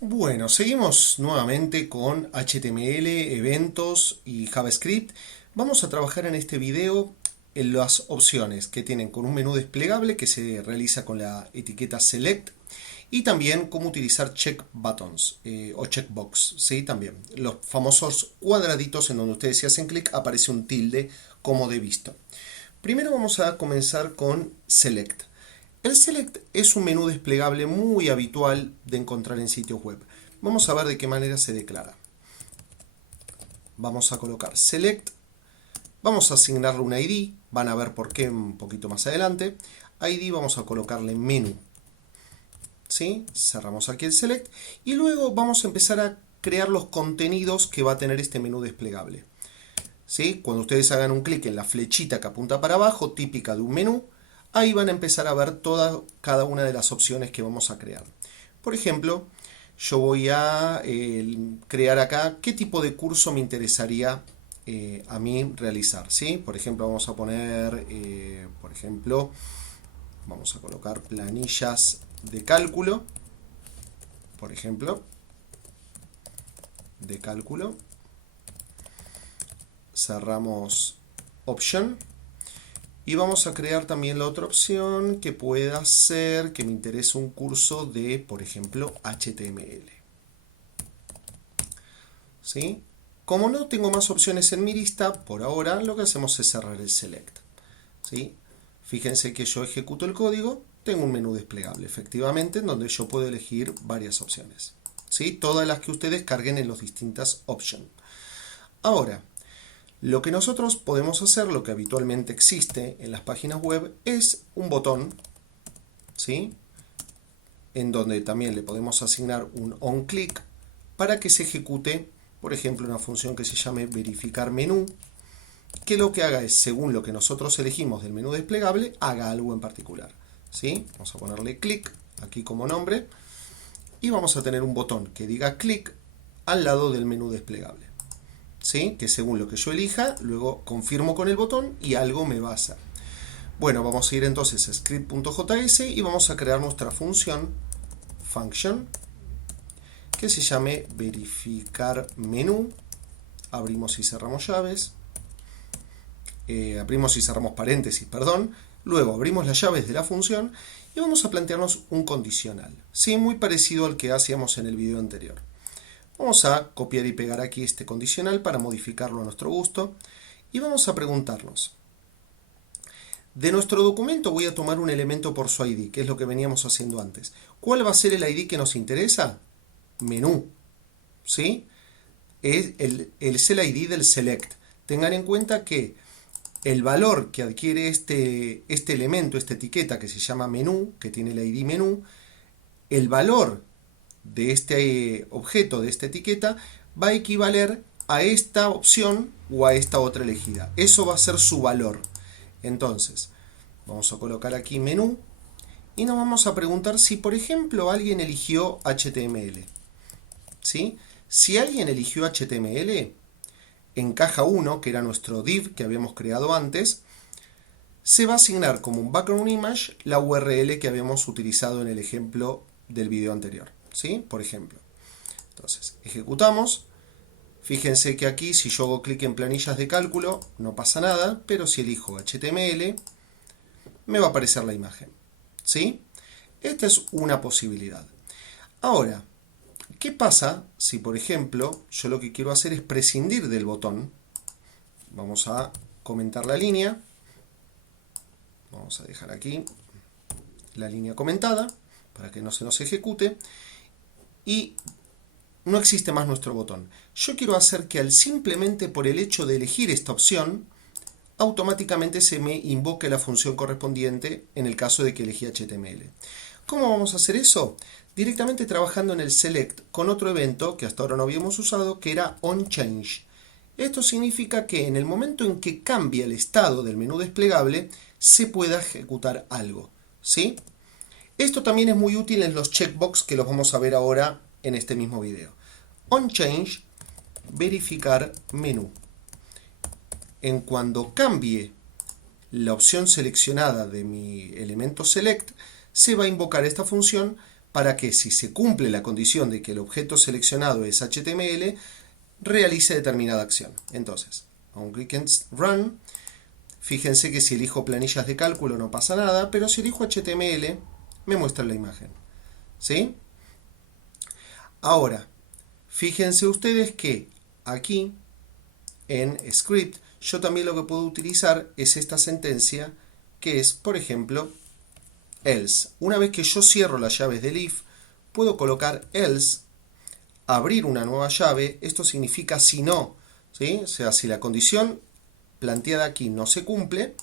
Bueno, seguimos nuevamente con HTML, eventos y JavaScript. Vamos a trabajar en este video en las opciones que tienen con un menú desplegable que se realiza con la etiqueta Select y también cómo utilizar check buttons o checkbox, ¿sí? También los famosos cuadraditos en donde ustedes si hacen clic aparece un tilde como de visto. Primero vamos a comenzar con Select. El Select es un menú desplegable muy habitual de encontrar en sitios web. Vamos a ver de qué manera se declara. Vamos a colocar Select, vamos a asignarle un ID, van a ver por qué un poquito más adelante. ID vamos a colocarle menú. ¿Sí? Cerramos aquí el Select y luego vamos a empezar a crear los contenidos que va a tener este menú desplegable. ¿Sí? Cuando ustedes hagan un clic en la flechita que apunta para abajo, típica de un menú, ahí van a empezar a ver cada una de las opciones que vamos a crear. Por ejemplo, yo voy a crear acá qué tipo de curso me interesaría a mí realizar. ¿Sí? Por ejemplo, vamos a poner, vamos a colocar planillas de cálculo, por ejemplo, de cálculo. Cerramos Option. Y vamos a crear también la otra opción que pueda ser que me interese un curso de, por ejemplo, HTML. ¿Sí? Como no tengo más opciones en mi lista, por ahora lo que hacemos es cerrar el Select. ¿Sí? Fíjense que yo ejecuto el código, tengo un menú desplegable, efectivamente, en donde yo puedo elegir varias opciones. ¿Sí? Todas las que ustedes carguen en las distintas options. Ahora, lo que nosotros podemos hacer, lo que habitualmente existe en las páginas web, es un botón, ¿sí? En donde también le podemos asignar un onClick para que se ejecute, por ejemplo, una función que se llame verificar menú, que lo que haga es, según lo que nosotros elegimos del menú desplegable, haga algo en particular. ¿Sí? Vamos a ponerle click aquí como nombre y vamos a tener un botón que diga click al lado del menú desplegable. ¿Sí? Que según lo que yo elija, luego confirmo con el botón y algo me va a hacer. Bueno, vamos a ir entonces a script.js y vamos a crear nuestra función function que se llame verificar menú. Abrimos y cerramos llaves. Abrimos y cerramos paréntesis, perdón. Luego abrimos las llaves de la función y vamos a plantearnos un condicional. Sí, muy parecido al que hacíamos en el video anterior. Vamos a copiar y pegar aquí este condicional para modificarlo a nuestro gusto. Y vamos a preguntarnos. De nuestro documento voy a tomar un elemento por su ID, que es lo que veníamos haciendo antes. ¿Cuál va a ser el ID que nos interesa? Menú. ¿Sí? Es el ID del select. Tengan en cuenta que el valor que adquiere este elemento, esta etiqueta que se llama menú, que tiene el ID menú, el valor de este objeto, de esta etiqueta, va a equivaler a esta opción o a esta otra elegida. Eso va a ser su valor. Entonces, vamos a colocar aquí menú y nos vamos a preguntar si, por ejemplo, alguien eligió HTML. ¿Sí? Si alguien eligió HTML, en caja 1, que era nuestro div que habíamos creado antes, se va a asignar como un background image la URL que habíamos utilizado en el ejemplo del video anterior. ¿Sí? Por ejemplo. Entonces, ejecutamos. Fíjense que aquí, si yo hago clic en planillas de cálculo, no pasa nada, pero si elijo HTML, me va a aparecer la imagen. ¿Sí? Esta es una posibilidad. Ahora, ¿qué pasa si, por ejemplo, yo lo que quiero hacer es prescindir del botón? Vamos a comentar la línea. Vamos a dejar aquí la línea comentada para que no se nos ejecute. Y no existe más nuestro botón. Yo quiero hacer que simplemente por el hecho de elegir esta opción, automáticamente se me invoque la función correspondiente en el caso de que elegí HTML. ¿Cómo vamos a hacer eso? Directamente trabajando en el select con otro evento que hasta ahora no habíamos usado, que era onChange. Esto significa que en el momento en que cambia el estado del menú desplegable, se pueda ejecutar algo. ¿Sí? Esto también es muy útil en los checkbox que los vamos a ver ahora en este mismo video. OnChange, verificar menú. En cuando cambie la opción seleccionada de mi elemento select, se va a invocar esta función para que si se cumple la condición de que el objeto seleccionado es HTML, realice determinada acción. Entonces, hago un clic en Run. Fíjense que si elijo planillas de cálculo no pasa nada, pero si elijo HTML me muestra la imagen. ¿Sí? Ahora, fíjense ustedes que aquí en Script yo también lo que puedo utilizar es esta sentencia que es, por ejemplo, else. Una vez que yo cierro las llaves del if, puedo colocar else, abrir una nueva llave. Esto significa si no, ¿sí? O sea, si la condición planteada aquí no se cumple,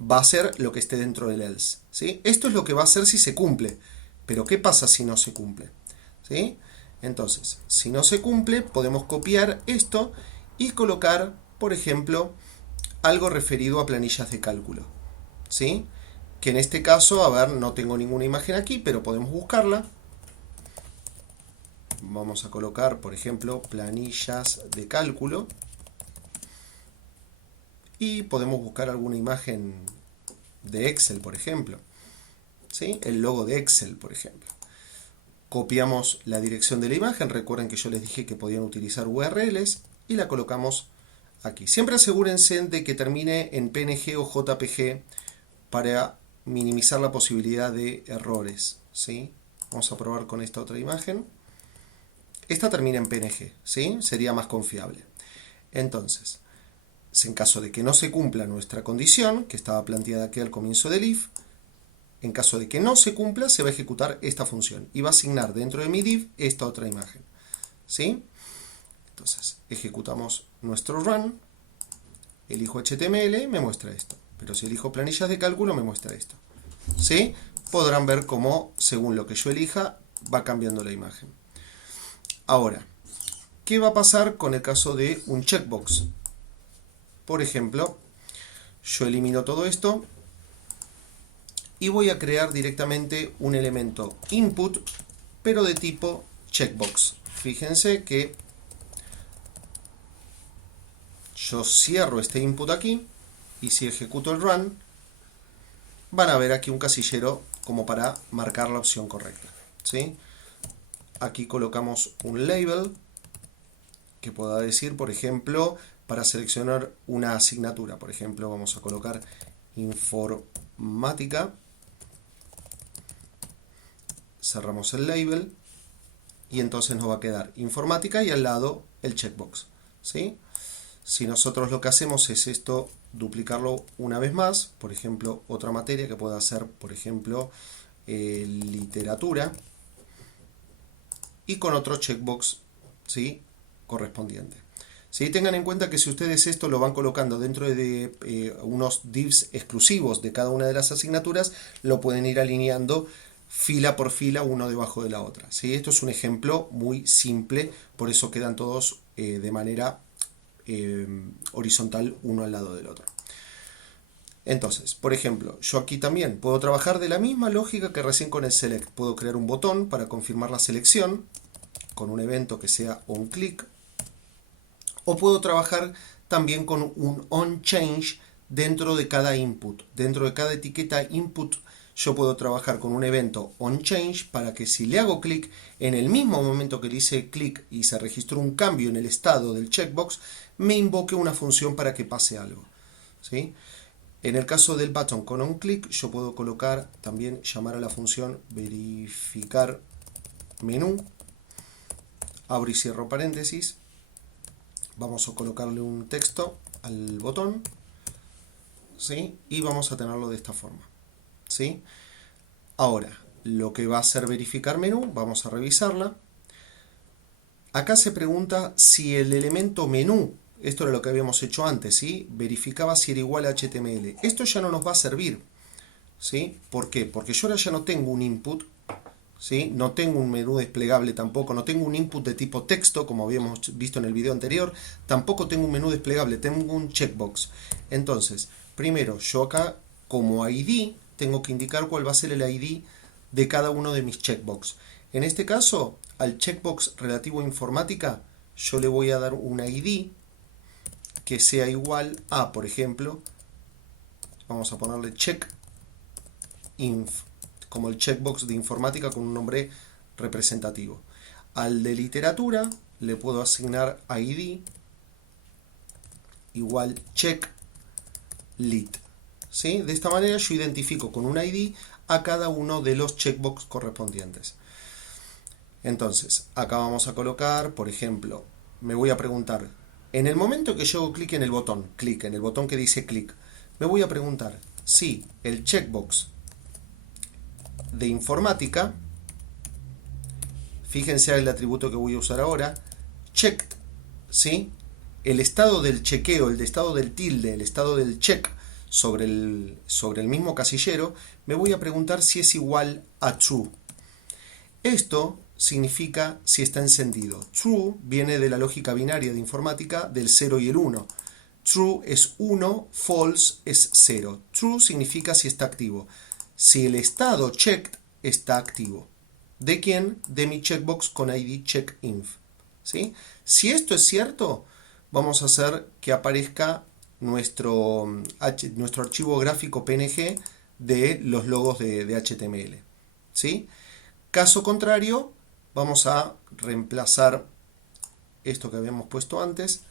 va a ser lo que esté dentro del else, ¿sí? Esto es lo que va a hacer si se cumple, pero ¿qué pasa si no se cumple? ¿Sí? Entonces, si no se cumple, podemos copiar esto y colocar, por ejemplo, algo referido a planillas de cálculo, ¿sí? Que en este caso, a ver, no tengo ninguna imagen aquí, pero podemos buscarla. Vamos a colocar, por ejemplo, planillas de cálculo. Y podemos buscar alguna imagen de Excel, por ejemplo. ¿Sí? El logo de Excel, por ejemplo. Copiamos la dirección de la imagen. Recuerden que yo les dije que podían utilizar URLs. Y la colocamos aquí. Siempre asegúrense de que termine en PNG o JPG para minimizar la posibilidad de errores. ¿Sí? Vamos a probar con esta otra imagen. Esta termina en PNG. ¿Sí? Sería más confiable. Entonces, en caso de que no se cumpla nuestra condición, que estaba planteada aquí al comienzo del if, en caso de que no se cumpla, se va a ejecutar esta función y va a asignar dentro de mi div esta otra imagen. ¿Sí? Entonces, ejecutamos nuestro run, elijo HTML, me muestra esto. Pero si elijo planillas de cálculo, me muestra esto. ¿Sí? Podrán ver cómo, según lo que yo elija, va cambiando la imagen. Ahora, ¿qué va a pasar con el caso de un checkbox? Por ejemplo, yo elimino todo esto y voy a crear directamente un elemento input, pero de tipo checkbox. Fíjense que yo cierro este input aquí y si ejecuto el run, van a ver aquí un casillero como para marcar la opción correcta. ¿Sí? Aquí colocamos un label que pueda decir, por ejemplo, para seleccionar una asignatura. Por ejemplo, vamos a colocar informática. Cerramos el label y entonces nos va a quedar informática y al lado el checkbox. ¿Sí? Si nosotros lo que hacemos es esto, duplicarlo una vez más, por ejemplo, otra materia que pueda ser, por ejemplo, literatura, y con otro checkbox, ¿sí?, correspondiente. ¿Sí? Tengan en cuenta que si ustedes esto lo van colocando dentro de unos divs exclusivos de cada una de las asignaturas, lo pueden ir alineando fila por fila, uno debajo de la otra. ¿Sí? Esto es un ejemplo muy simple, por eso quedan todos de manera horizontal uno al lado del otro. Entonces, por ejemplo, yo aquí también puedo trabajar de la misma lógica que recién con el select. Puedo crear un botón para confirmar la selección con un evento que sea onClick, o puedo trabajar también con un onChange dentro de cada input. Dentro de cada etiqueta input yo puedo trabajar con un evento onChange para que si le hago clic, en el mismo momento que le hice clic y se registró un cambio en el estado del checkbox, me invoque una función para que pase algo. ¿Sí? En el caso del button con onClick, yo puedo colocar, también llamar a la función verificar menú, abro y cierro paréntesis, vamos a colocarle un texto al botón, ¿sí? Y vamos a tenerlo de esta forma. ¿Sí? Ahora, lo que va a hacer verificar menú, vamos a revisarla. Acá se pregunta si el elemento menú, esto era lo que habíamos hecho antes, ¿sí?, verificaba si era igual a HTML. Esto ya no nos va a servir. ¿Sí? ¿Por qué? Porque yo ahora ya no tengo un input, ¿sí? No tengo un menú desplegable tampoco, no tengo un input de tipo texto, como habíamos visto en el video anterior, tampoco tengo un menú desplegable, tengo un checkbox. Entonces, primero, yo acá, como ID, tengo que indicar cuál va a ser el ID de cada uno de mis checkbox. En este caso, al checkbox relativo a informática, yo le voy a dar un ID que sea igual a, por ejemplo, vamos a ponerle check inf, como el checkbox de informática con un nombre representativo. Al de literatura le puedo asignar ID igual check lit. ¿Sí? De esta manera yo identifico con un ID a cada uno de los checkbox correspondientes. Entonces, acá vamos a colocar, por ejemplo, me voy a preguntar, en el momento que yo hago clic en el botón que dice clic, me voy a preguntar si el checkbox de informática, fíjense el atributo que voy a usar ahora, checked, ¿sí? El estado del chequeo, el estado del tilde, el estado del check sobre el mismo casillero, me voy a preguntar si es igual a true. Esto significa si está encendido. True viene de la lógica binaria de informática del 0 y el 1. True es 1, false es 0. True significa si está activo. Si el estado checked está activo. ¿De quién? De mi checkbox con ID checkinf. ¿Sí? Si esto es cierto, vamos a hacer que aparezca nuestro archivo gráfico PNG de los logos de HTML. ¿Sí? Caso contrario, vamos a reemplazar esto que habíamos puesto antes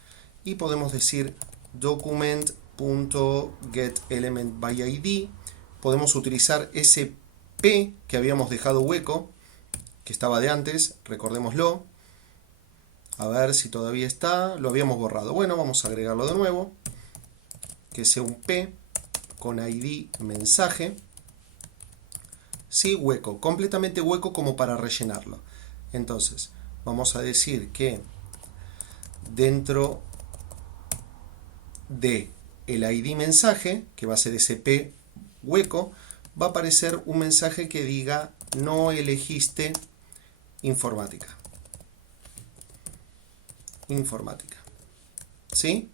y podemos decir document.getElementById. Podemos utilizar ese P que habíamos dejado hueco, que estaba de antes, recordémoslo. A ver si todavía está, lo habíamos borrado. Bueno, vamos a agregarlo de nuevo, que sea un P con ID mensaje. Sí, hueco, completamente hueco como para rellenarlo. Entonces, vamos a decir que dentro de el ID mensaje, que va a ser ese P hueco, va a aparecer un mensaje que diga no elegiste informática. ¿Sí?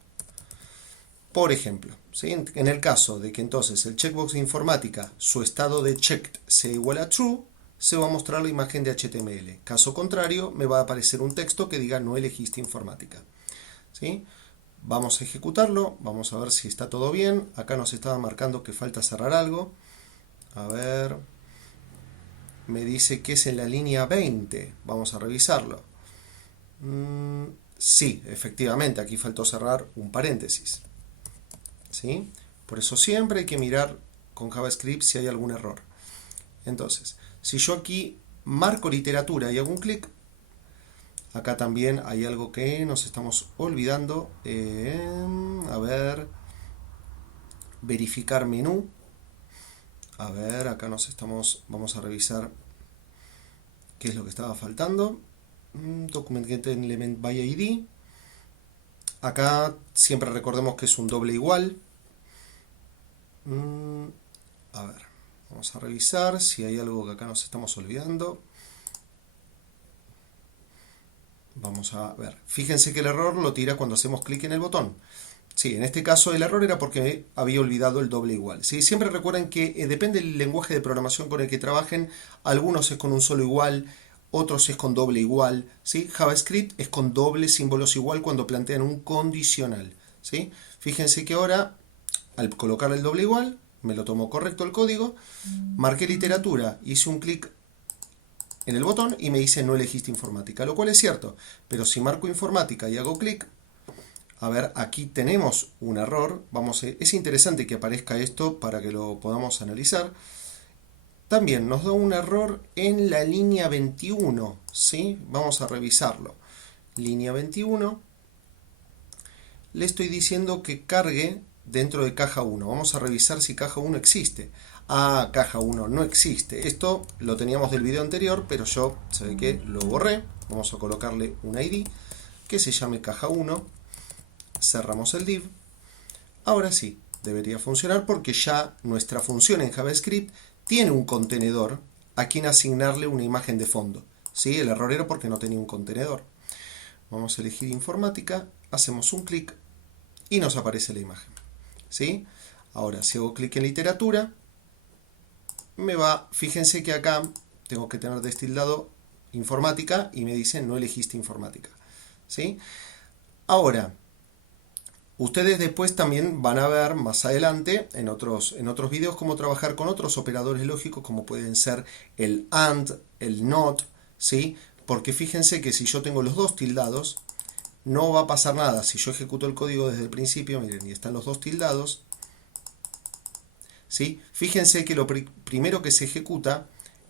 Por ejemplo, ¿sí? En el caso de que entonces el checkbox de informática, su estado de checked sea igual a true, se va a mostrar la imagen de HTML. Caso contrario, me va a aparecer un texto que diga no elegiste informática. ¿Sí? Vamos a ejecutarlo, vamos a ver si está todo bien. Acá nos estaba marcando que falta cerrar algo. A ver, me dice que es en la línea 20. Vamos a revisarlo. Sí, efectivamente, aquí faltó cerrar un paréntesis. ¿Sí? Por eso siempre hay que mirar con JavaScript si hay algún error. Entonces, si yo aquí marco literatura y hago un clic, acá también hay algo que nos estamos olvidando. A ver, verificar menú. A ver, acá vamos a revisar qué es lo que estaba faltando. Document get element by ID. Acá siempre recordemos que es un doble igual. A ver, vamos a revisar si hay algo que acá nos estamos olvidando. Vamos a ver. Fíjense que el error lo tira cuando hacemos clic en el botón. Sí, en este caso el error era porque había olvidado el doble igual. ¿Sí? Siempre recuerden que depende del lenguaje de programación con el que trabajen. Algunos es con un solo igual, otros es con doble igual. ¿Sí? JavaScript es con doble símbolos igual cuando plantean un condicional. ¿Sí? Fíjense que ahora, al colocar el doble igual, me lo tomó correcto el código, marqué literatura, hice un clic en el botón y me dice no elegiste informática, lo cual es cierto. Pero si marco informática y hago clic, a ver, aquí tenemos un error. Es interesante que aparezca esto para que lo podamos analizar. También nos da un error en la línea 21. ¿Sí? Vamos a revisarlo. Línea 21. Le estoy diciendo que cargue dentro de caja 1. Vamos a revisar si caja 1 existe. Ah, caja 1 no existe. Esto lo teníamos del video anterior, pero yo, ¿sabe qué? Lo borré. Vamos a colocarle un ID que se llame caja 1. Cerramos el div. Ahora sí, debería funcionar porque ya nuestra función en JavaScript tiene un contenedor a quien asignarle una imagen de fondo. ¿Sí? El error era porque no tenía un contenedor. Vamos a elegir informática, hacemos un clic y nos aparece la imagen. ¿Sí? Ahora, si hago clic en literatura, fíjense que acá tengo que tener destildado informática y me dice no elegiste informática. ¿Sí? Ahora, Ustedes después también van a ver más adelante en otros videos cómo trabajar con otros operadores lógicos como pueden ser el AND, el NOT, ¿sí? Porque fíjense que si yo tengo los dos tildados, no va a pasar nada. Si yo ejecuto el código desde el principio, miren, y están los dos tildados, ¿sí? Fíjense que lo primero que se ejecuta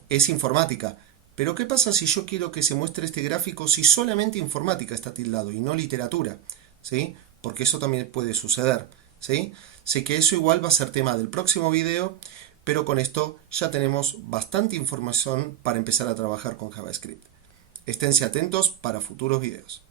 es informática. Pero ¿qué pasa si yo quiero que se muestre este gráfico si solamente informática está tildado y no literatura? ¿Sí? Porque eso también puede suceder. ¿Sí? Sé que eso igual va a ser tema del próximo video, pero con esto ya tenemos bastante información para empezar a trabajar con JavaScript. Esténse atentos para futuros videos.